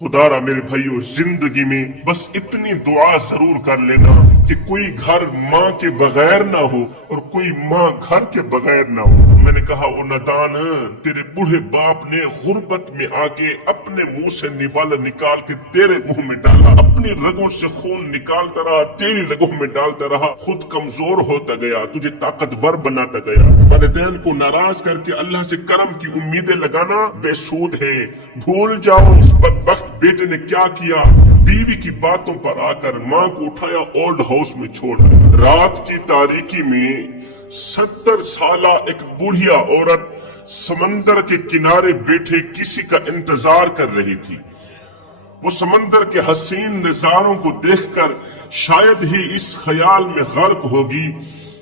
खुदारा मेरे भाइयों, जिंदगी में बस इतनी दुआ जरूर कर लेना कि कोई घर माँ के बगैर ना हो और कोई माँ घर के बगैर ना हो। मैंने कहा, ओ नादान, तेरे बूढ़े बाप ने गुर्बत में आके अपने मुंह से निवाला निकाल के तेरे मुंह में डाला, अपनी रगों से खून निकालता रहा, तेरी रगों में डालता रहा, खुद कमजोर होता गया, तुझे ताकतवर बनाता गया। वालिदैन को नाराज करके अल्लाह से करम की उम्मीदें लगाना बेसूद है। भूल जाओ इस बदबख्त बेटे ने क्या किया। बीवी की बातों पर आकर माँ को उठाया, ओल्ड हाउस में छोड़ा। रात की तारीकी में 70 साला एक बुढ़िया औरत समंदर के किनारे बैठे किसी का इंतजार कर रही थी। वो समंदर के हसीन नजारों को देखकर शायद ही इस ख्याल में गर्क होगी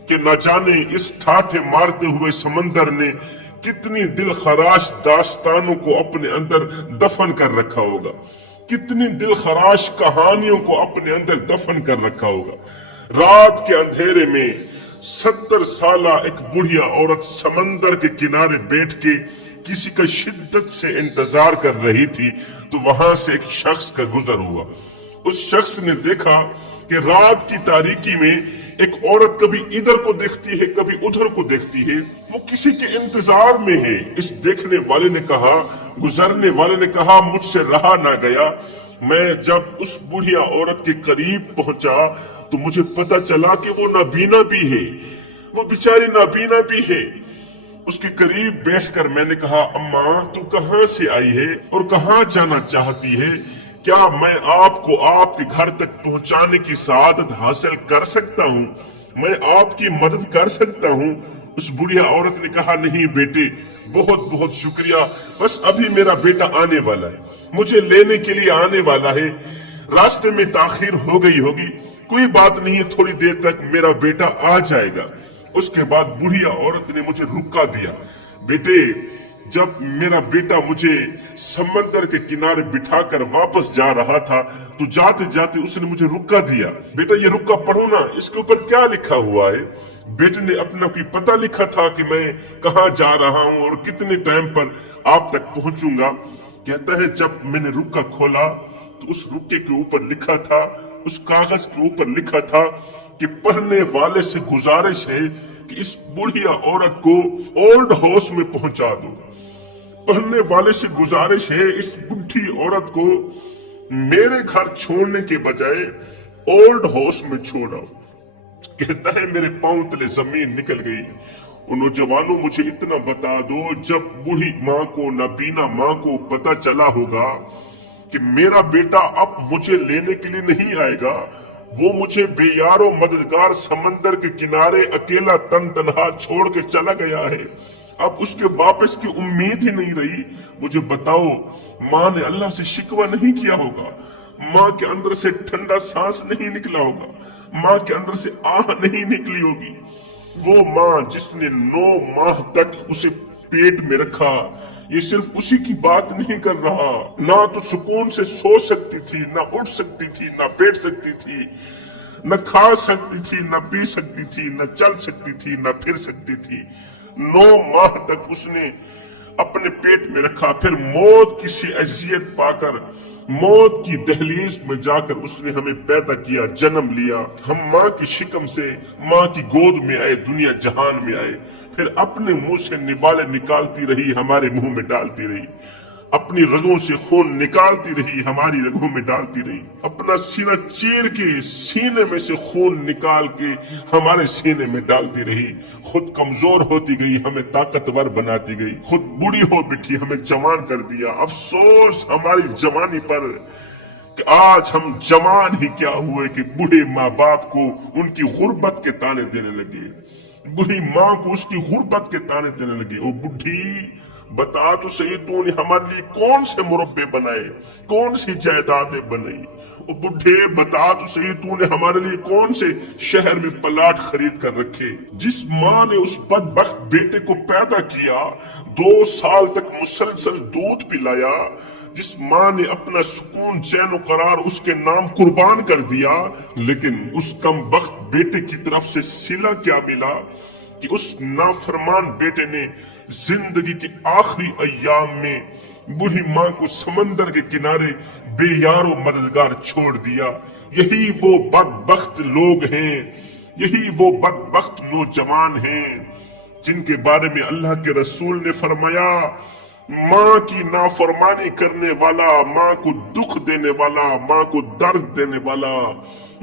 कि न जाने इस ठाठे मारते हुए समंदर ने कितनी दिल खराश दास्तानों को अपने अंदर दफन कर रखा होगा, कितनी दिल खराश कहानियों को अपने अंदर दफन कर रखा होगा। रात के अंधेरे में 70 साला एक बुढ़िया औरत समंदर के किनारे बैठ के किसी का शिद्दत से इंतजार कर रही थी, तो वहां से एक शख्स का गुजर हुआ। उस शख्स ने देखा कि रात की तारीकी में एक औरत कभी इधर को देखती है, कभी उधर को देखती है, वो किसी के इंतजार में है। इस देखने वाले ने कहा, गुजरने वाले ने कहा, मुझसे रहा ना गया। मैं जब उस बुढ़िया औरत के करीब पहुंचा तो मुझे पता चला कि वो नाबीना भी है, वो बेचारी नाबीना भी है। उसके करीब बैठकर मैंने कहा, अम्मा तू कहाँ से आई है और कहाँ जाना चाहती है? क्या मैं आपको आपके घर तक पहुंचाने की सआदत हासिल कर सकता हूँ? मैं आपकी मदद कर सकता हूँ? उस बुढ़िया औरत ने कहा, नहीं बेटे, बहुत बहुत शुक्रिया, बस अभी मेरा बेटा आने वाला है, मुझे लेने के लिए आने वाला है, रास्ते में ताखीर हो गई होगी, कोई बात नहीं है, थोड़ी देर तक मेरा बेटा आ जाएगा। उसके बाद बुढ़िया औरत ने मुझे रुका दिया। बेटे, जब मेरा बेटा मुझे समंदर के किनारे बिठाकर वापस जा रहा था तो जाते जाते उसने मुझे रुका दिया। बेटा ये रुका पढ़ो ना, इसके ऊपर क्या लिखा हुआ है? बेटे ने अपना कोई पता लिखा था कि मैं कहाँ जा रहा हूँ और कितने टाइम पर आप तक पहुंचूंगा। कहता है, जब मैंने रुका खोला तो उस रुके के ऊपर लिखा था, उस कागज के ऊपर लिखा था कि पढ़ने वाले से गुजारिश है कि इस बुढ़िया औरत को ओल्ड हाउस में पहुंचा दो। पढ़ने वाले से गुजारिश है इस बुढ़ी औरत को मेरे घर छोड़ने के बजाय ओल्ड हाउस में छोड़ो। कहता है, मेरे पांव तले जमीन निकल गई। उन नौजवानों, मुझे इतना बता दो, जब बूढ़ी माँ को, नाबीना माँ को पता चला होगा कि मेरा बेटा अब मुझे लेने के लिए नहीं आएगा, वो मुझे बेयारो मददगार समंदर के किनारे अकेला तन तनहा छोड़ के चला गया है, अब उसके वापस की उम्मीद ही नहीं रही, मुझे बताओ, माँ ने अल्लाह से शिकवा नहीं किया होगा? माँ के अंदर से ठंडा सांस नहीं निकला होगा? माँ के अंदर से आह नहीं निकली होगी? वो माँ जिसने 9 माह तक उसे पेट में रखा, ये सिर्फ उसी की बात नहीं कर रहा, ना तो सुकून से सो सकती थी, ना उठ सकती थी, ना बैठ सकती थी, न खा सकती थी, न पी सकती थी, न चल सकती थी, न फिर सकती थी। 9 माह तक उसने अपने पेट में रखा, फिर मौत की सी अजियत पाकर मौत की दहलीज में जाकर उसने हमें पैदा किया, जन्म लिया। हम माँ की शिकम से माँ की गोद में आए, दुनिया जहान में आए, फिर अपने मुंह से निवाले निकालती रही, हमारे मुंह में डालती रही, अपनी रगों से खून निकालती रही, हमारी रगों में डालती रही, अपना सीना चीर के सीने में से खून निकाल के हमारे सीने में डालती रही। खुद कमजोर होती गई, हमें ताकतवर बनाती गई, खुद बूढ़ी हो बैठी, हमें जवान कर दिया। अफसोस हमारी जवानी पर कि आज हम जवान ही क्या हुए कि बूढ़े माँ बाप को उनकी गुर्बत के ताने देने लगे, बूढ़ी माँ को उसकी गुर्बत के ताने देने लगे। ओ बुढ़ी, बता तो सही, तूने हमारे लिए कौन से मुरब्बे बनाए, कौन सी जायदादें बनाई? ओ बुढ़े, बता तो सही, तूने हमारे लिए कौन से शहर में प्लाट खरीद कर रखे? जिस माँ ने उस बदबख्त बेटे को पैदा किया, 2 साल तक मुसलसल दूध पिलाया, जिस माँ ने अपना सुकून, चैन करार उसके नाम कुर्बान कर दिया, लेकिन उस कमबख्त बेटे की तरफ से सिला क्या मिला कि उस नाफरमान बेटे ने जिंदगी के आखिरी अय्याम में बूढ़ी माँ को समंदर के किनारे बेयारो मददगार छोड़ दिया। यही वो बदबख्त लोग हैं, यही वो बदबख्त नौजवान हैं जिनके बारे में अल्लाह के रसूल ने फरमाया, माँ की नाफरमानी करने वाला, माँ को दुख देने वाला, माँ को दर्द देने वाला,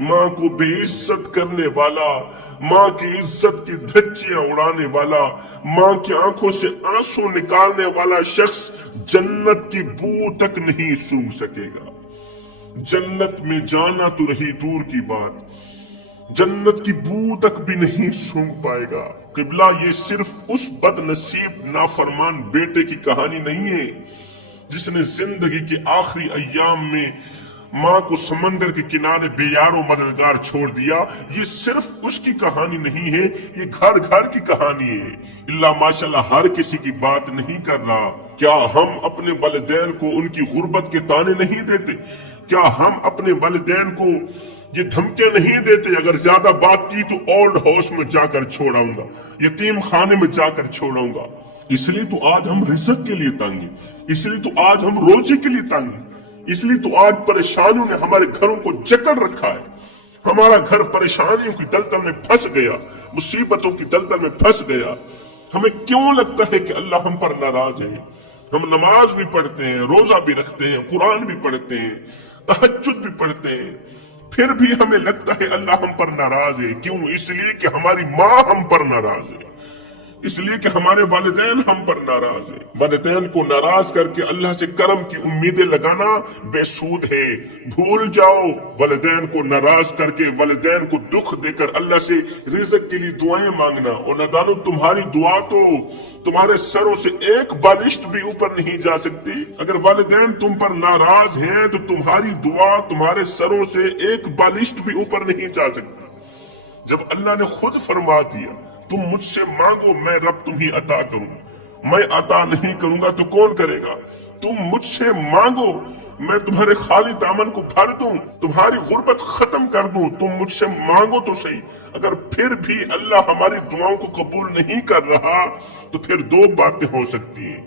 माँ को बेइज्जत करने वाला, माँ की इज्जत की धज्जियां उड़ाने वाला, माँ की आंखों से आंसू निकालने वाला शख्स जन्नत की बू तक नहीं सूंघ सकेगा। जन्नत में जाना तो रही दूर की बात, जन्नत की बू तक भी नहीं सूंघ पाएगा। किबला, ये सिर्फ उस बदनसीब नाफरमान बेटे की कहानी नहीं है जिसने जिंदगी के आखिरी अय्याम में माँ को समंदर के किनारे बेयारो मददगार छोड़ दिया। ये सिर्फ उसकी कहानी नहीं है, ये घर घर की कहानी है। इल्ला माशाल्लाह हर किसी की बात नहीं कर रहा। क्या हम अपने वालिदैन को उनकी गुर्बत के ताने नहीं देते? क्या हम अपने वालिदैन को ये धमकियां नहीं देते, अगर ज्यादा बात की तो ओल्ड हाउस में जाकर छोड़ाऊंगा, यतीम खाने में जाकर छोड़ाऊंगा? इसलिए तो आज हम रिज़्क के लिए तंग हैं, इसलिए तो आज हम रोजे के लिए तंग हैं, इसलिए तो आज परेशानियों ने हमारे घरों को जकड़ रखा है। हमारा घर परेशानियों की दलदल में फंस गया, मुसीबतों की दलदल में फंस गया। हमें क्यों लगता है कि अल्लाह हम पर नाराज है? हम नमाज भी पढ़ते हैं, रोजा भी रखते हैं, कुरान भी पढ़ते हैं, तहज्जुद भी पढ़ते हैं, फिर भी हमें लगता है अल्लाह हम पर नाराज है। क्यों? इसलिए कि हमारी माँ हम पर नाराज है, इसलिए कि हमारे वालिदैन हम पर नाराज है। वालिदैन को नाराज करके अल्लाह से करम की उम्मीदें लगाना बेसूद है। भूल जाओ, वालिदैन को नाराज करके, वालिदैन को दुख देकर अल्लाह से रिज़्क के लिए दुआएं मांगना। और नदानो, तुम्हारी दुआ तो तुम्हारे सरों से एक बालिश्त भी ऊपर नहीं जा सकती। अगर वालिदैन तुम पर नाराज हैं तो तुम्हारी दुआ तुम्हारे सरों से एक बालिश्त भी ऊपर नहीं जा सकती। जब अल्लाह ने खुद फरमा दिया, तुम मुझसे मांगो, मैं रब तुम्हें अता करूंगा, मैं अता नहीं करूंगा तो कौन करेगा? तुम मुझसे मांगो, मैं तुम्हारे खाली दामन को भर दूं, तुम्हारी गुर्बत खत्म कर दूं। तुम मुझसे मांगो तो सही। अगर फिर भी अल्लाह हमारी दुआओं को कबूल नहीं कर रहा तो फिर दो बातें हो सकती हैं,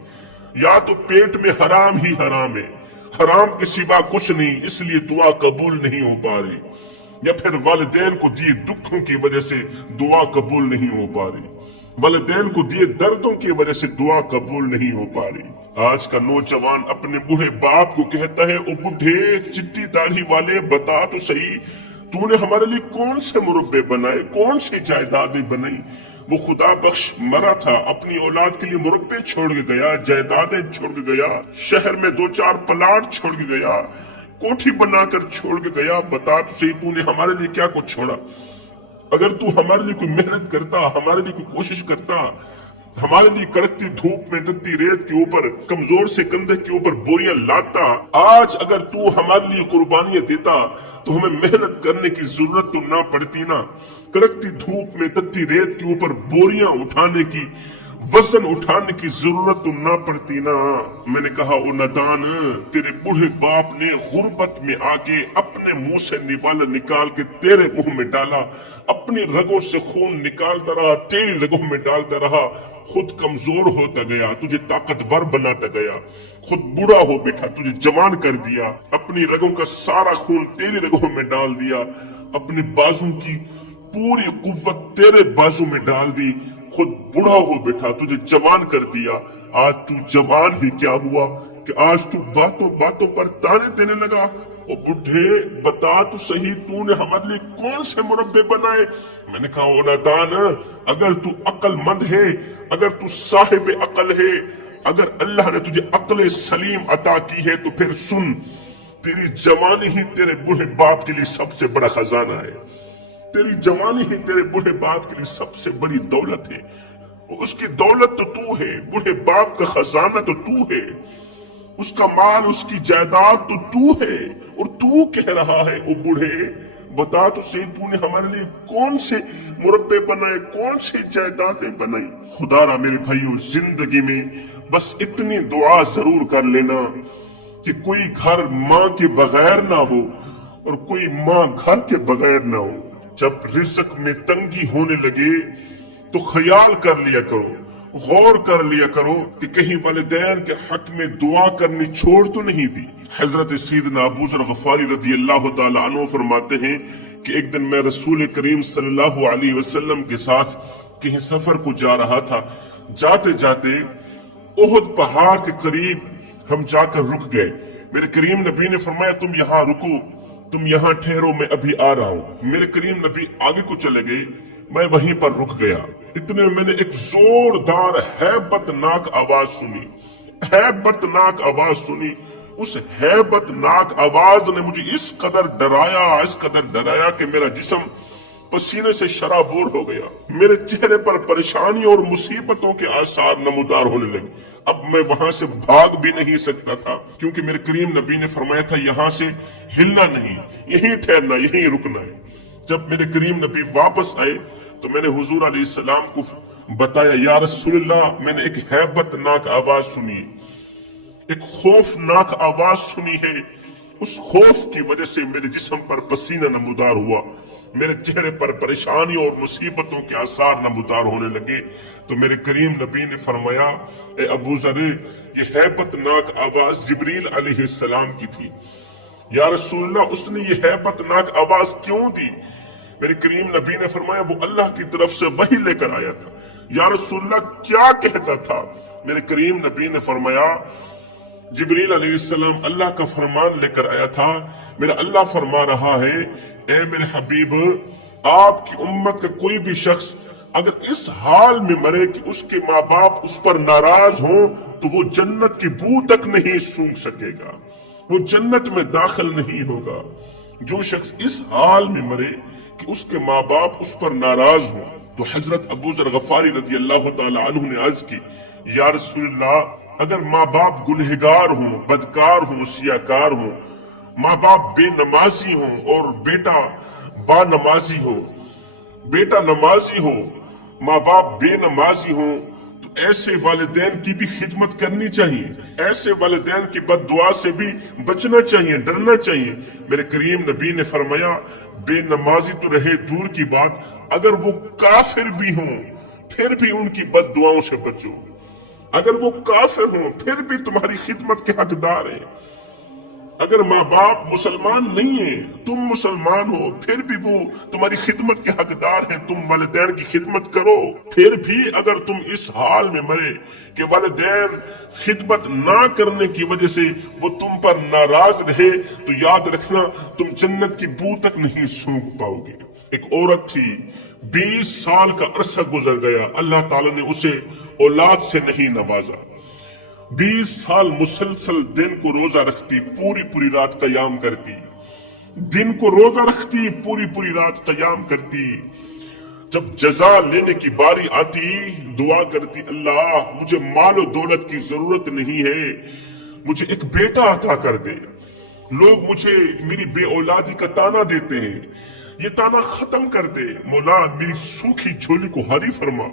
या तो पेट में हराम ही हराम है, हराम के सिवा कुछ नहीं, इसलिए दुआ कबूल नहीं हो पा रही, या फिर वालिदैन को दिए दुखों की वजह से दुआ कबूल नहीं हो पा रही, वालिदैन को दिए दर्दों की वजह से दुआ कबूल नहीं हो पा रही। आज का नौजवान अपने बूढ़े बाप को कहता है, ओ बूढ़े चिट्टी दाढ़ी वाले, बता तो सही, तूने हमारे लिए कौन से मुरब्बे बनाए, कौन सी जायदादें बनाई? वो खुदा बख्श मरा था, अपनी औलाद के लिए मुरब्बे छोड़ के गया, जायदादें छोड़ के गया, शहर में 2-4 प्लाट छोड़ के गया, कोठी बनाकर छोड़ के गया। बता तो सही, तूने हमारे लिए क्या कुछ छोड़ा? अगर तू हमारे लिए कोई मेहनत करता, हमारे लिए कोई कोशिश करता, हमारे लिए कड़कती धूप में तत्ती रेत के ऊपर, कमजोर से कंधे के ऊपर बोरियां लाता, आज अगर तू हमारे लिए कुर्बानियां देता तो हमें मेहनत करने की जरूरत तो ना पड़ती ना। कड़कती धूप में तत्ती रेत के ऊपर बोरियां उठाने की, वजन उठाने की जरूरत तो ना पड़ती ना। मैंने कहा, ओ नादान, तेरे बूढ़े बाप ने गुर्बत में आके अपने मुंह से निवाला निकाल के तेरे मुंह में डाला, अपनी रगों से खून निकालता रहा, तेरी रगों में डालता रहा, खुद कमजोर होता गया, तुझे ताकतवर बनाता गया, खुद बूढ़ा हो बैठा, तुझे जवान कर दिया, अपनी रगों का सारा खून तेरी रगों में डाल दिया, अपने बाजू की पूरी कुव्वत तेरे बाजू में डाल दी, खुद बूढ़ा हो बैठा, तुझे जवान कर दिया। आज तू जवान ही क्या हुआ कि आज तू बातों बातों पर ताने देने लगा। ओ बुढ़े, बता तो सही, तूने हमारे लिए कौन से मुरब्बे बनाए? मैंने कहा, ओ नादान, अगर तू अक्लमंद है, अगर तू साहिब अकल है, अगर अल्लाह ने तुझे अक्ल सलीम अता की है तो फिर सुन, तेरी जवानी ही तेरे बूढ़े बाप के लिए सबसे बड़ा खजाना है। तेरी जवानी ही तेरे बूढ़े बाप के लिए सबसे बड़ी दौलत है। उसकी दौलत तो तू है, बूढ़े बाप का खजाना तो तू है, उसका माल, उसकी जायदाद तो तू है। और तू कह रहा है, ओ बूढ़े, बता तो सही, तूने हमारे लिए कौन से मुरब्बे बनाए, कौन सी जायदादें बनाई? खुदारा मेरे भाइयों, जिंदगी में बस इतनी दुआ जरूर कर लेना कि कोई घर माँ के बगैर ना हो और कोई माँ घर के बगैर ना हो। जब रिज़्क में तंगी होने लगे तो ख्याल कर लिया करो, गौर कर लिया करो कि कहीं वालिदैन के हक में दुआ करनी छोड़ तो नहीं दी। हजरत सैयदना अबू ज़र गफारी रज़ी अल्लाह ताला अन्हु फरमाते हैं कि एक दिन मैं रसूल करीम सल्लल्लाहु अलैहि वसल्लम के साथ कहीं सफर को जा रहा था। जाते जाते उहद पहाड़ के करीब हम जाकर रुक गए। मेरे करीम नबी ने फरमाया तुम यहाँ रुको, तुम यहाँ ठहरो, मैं अभी आ रहा हूँ। मेरे करीम नबी आगे को चले गए, मैं वहीं पर रुक गया। इतने में मैंने एक जोरदार हैबतनाक आवाज सुनी, हैबतनाक आवाज सुनी। उस हैबतनाक आवाज ने मुझे इस कदर डराया कि मेरा जिस्म पसीने से शराबोर हो गया। मेरे चेहरे पर परेशानी और मुसीबतों के आसार नमूदार होने लगे। अब मैं वहां से भाग भी नहीं सकता था, क्योंकि मेरे करीम नबी ने फरमाया था यहाँ से हिलना नहीं, यहीं ठहरना, यहीं रुकना है। जब मेरे करीम नबी वापस आए तो मैंने हुजूर अलैहिस्सलाम को बताया, या रसूलल्लाह, मैंने एक हैबतनाक आवाज सुनी, एक खौफनाक आवाज सुनी है। उस खौफ की वजह से मेरे जिस्म पर पसीना नमूदार हुआ, मेरे चेहरे पर परेशानी और मुसीबतों के आसार नमूदार होने लगे। तो मेरे करीम नबी ने फरमाया, ए अबू ज़र, ये हैबतनाक आवाज जिब्रील अलैहिस्सलाम की थी। या रसूलल्लाह, उसने ये हैबतनाक आवाज क्यों दी? मेरे करीम नबी ने फरमाया, वो अल्लाह की तरफ से वही लेकर आया था। या रसूलल्लाह, क्या कहता था? मेरे करीम नबी ने फरमाया, जिब्रील अलैहिस्सलाम अल्लाह का फरमान लेकर आया था। मेरा अल्लाह फरमा रहा है, ए मेरे हबीब, आपकी उम्मत का कोई भी शख्स अगर इस हाल में मरे कि उसके माँ बाप उस पर नाराज हो, तो वो जन्नत की बू तक नहीं सूंघ सकेगा, वो जन्नत में दाखिल नहीं होगा। जो शख्स इस हाल में मरे कि उसके माँ बाप उस पर नाराज हो। तो हजरत अबू ज़र गफारी रज़ी अल्लाह ताला अन्हु ने अर्ज की, या रसूलल्लाह, अगर माँ बाप गुनहगार हो, बदकार हो, सियाकार हो, माँ बाप बेनमाजी हो और बेटा बानमाजी हो, बेटा नमाजी हो, माँ बाप बेनमाजी हो, तो ऐसे वालिदैन की भी खिदमत करनी चाहिए, ऐसे वालिदैन की बद्दुआ से भी बचना चाहिए, डरना चाहिए। मेरे करीम नबी ने फरमाया, बेनमाजी तो रहे दूर की बात, अगर वो काफिर भी हों फिर भी उनकी बद्दुआओं से बचो। अगर वो काफिर हों फिर भी तुम्हारी खिदमत के हकदार हैं। अगर माँ बाप मुसलमान नहीं है, तुम मुसलमान हो, फिर भी वो तुम्हारी खिदमत के हकदार हैं, तुम वालिदैन की खिदमत करो। फिर भी अगर तुम इस हाल में मरे कि वालिदैन खिदमत ना करने की वजह से वो तुम पर नाराज रहे, तो याद रखना तुम जन्नत की बू तक नहीं सूंघ पाओगे। एक औरत थी, 20 साल का अरसा गुजर गया, अल्लाह ताला ने उसे औलाद से नहीं नवाजा। 20 साल मुसलसल दिन को रोजा रखती, पूरी पूरी रात कयाम करती, दिन को रोजा रखती, पूरी पूरी रात कयाम करती। जब जजा लेने की बारी आती, दुआ करती, अल्लाह, मुझे मालो दौलत की जरूरत नहीं है, मुझे एक बेटा अता कर दे। लोग मुझे मेरी बेऔलादी का ताना देते हैं, ये ताना खत्म कर दे। मौला, मेरी सूखी झोली को हरी फरमा,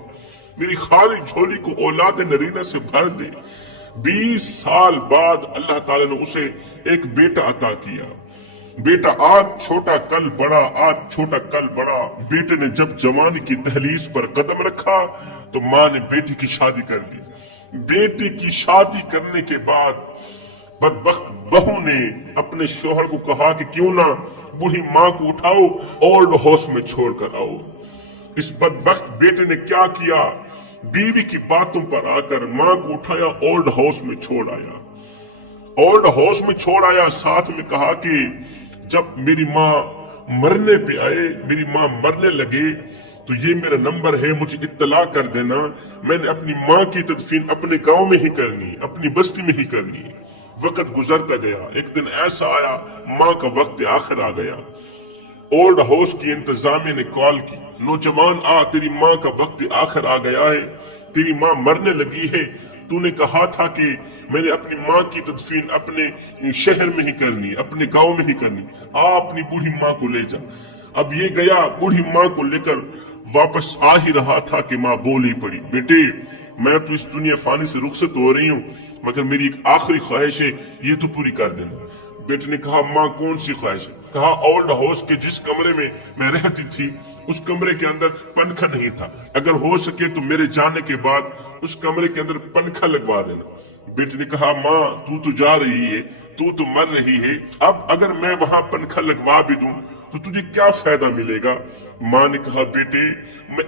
मेरी खाली झोली को औलाद नरीना से भर दे। 20 साल बाद अल्लाह ताला ने उसे एक बेटा अता किया। बेटा आज छोटा कल बड़ा, आज छोटा कल बड़ा। बेटे ने जब जवानी की दहलीज पर कदम रखा तो माँ ने बेटी की शादी कर दी। बेटी की शादी करने के बाद बदबख्त बहू ने अपने शोहर को कहा कि क्यों ना बूढ़ी माँ को उठाओ, ओल्ड हाउस में छोड़कर आओ। इस बदबख्त बेटे ने क्या किया, बीवी की बातों पर आकर माँ को उठाया, ओल्ड हाउस में छोड़ आया। ओल्ड हाउस में छोड़ आया, साथ में कहा कि जब मेरी माँ मरने पे आए, मेरी माँ मरने लगे, तो ये मेरा नंबर है, मुझे इत्तला कर देना। मैंने अपनी माँ की तदफीन अपने गांव में ही करनी, अपनी बस्ती में ही करनी। वक्त गुजरता गया, एक दिन ऐसा आया, माँ का वक्त आखिर आ गया। ओल्ड हाउस की इंतजामिया ने कॉल की, नौजवान आ, तेरी माँ का वक्त आखिर आ गया है, तेरी माँ मरने लगी है। तूने कहा था कि मैंने अपनी माँ की तदफीन अपने शहर में ही करनी, अपने गांव में ही करनी। आ, अपनी बूढ़ी माँ को ले जा। अब ये गया, बूढ़ी माँ को लेकर वापस आ ही रहा था कि माँ बोल ही पड़ी, बेटे, मैं तो इस दुनिया फानी से रुखसत हो रही हूँ, मगर मेरी एक आखिरी ख्वाहिश है, ये तो पूरी कर देना। बेटे ने कहा, माँ कौन सी ख्वाहिश है? कहा, ओल्ड हाउस के जिस कमरे में मैं रहती थी, उस कमरे के अंदर पंखा नहीं था। अगर हो सके तो मेरे जाने के बाद उस कमरे के अंदर पंखा लगवा देना। बेटे ने कहा माँ तू तो जा रही है, तू तो मर रही है, अब अगर मैं वहां पंखा लगवा भी दूं तो तुझे क्या फायदा मिलेगा। माँ ने कहा बेटे मैं